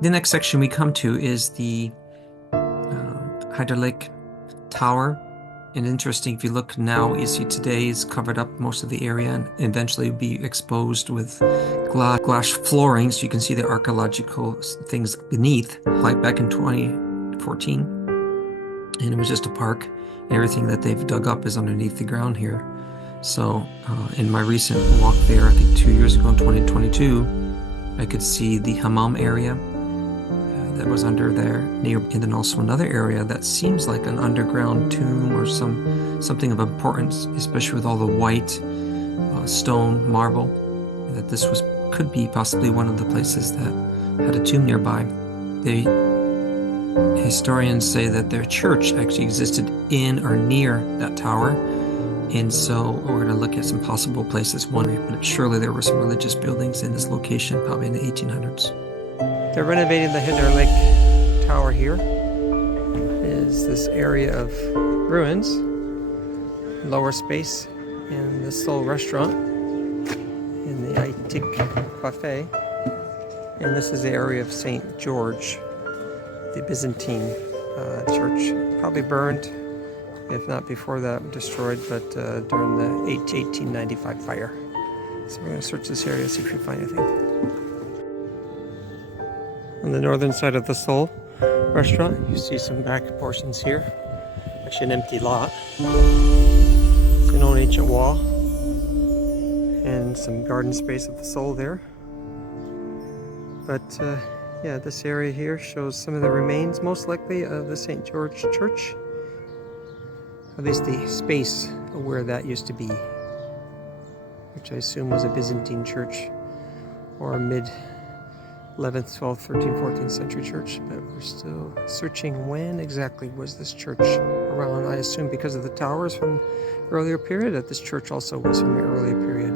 The next section we come to is the Hidirlik Tower. And interesting, if you look now, you see today is covered up most of the area and eventually be exposed with glass flooring, so you can see the archaeological things beneath. Like back in 2014, and it was just a park. Everything that they've dug up is underneath the ground here. So in my recent walk there, I think 2 years ago in 2022, I could see the hammam area that was under there near, and then also another area that seems like an underground tomb or something of importance, especially with all the white stone marble. That this could be possibly one of the places that had a tomb nearby. The historians say that their church actually existed in or near that tower. And so we're going to look at some possible places, but surely there were some religious buildings in this location, probably in the 1800s. They're renovating the Hidirlik Tower here. Is this area of ruins, lower space, and this little restaurant in the Aitik Cafe. And this is the area of St. George, the Byzantine church. Probably burned, if not before that, destroyed, but during the 1895 fire. So we're going to search this area, see if we find anything. On the northern side of the Seoul restaurant, you see some back portions here. Actually an empty lot. It's an old ancient wall. And some garden space of the Seoul there. But yeah, this area here shows some of the remains, most likely of the St. George Church. At least the space of where that used to be, which I assume was a Byzantine church or a mid 11th, 12th, 13th, 14th century church. But we're still searching when exactly was this church around. I assume because of the towers from earlier period that this church also was from the earlier period.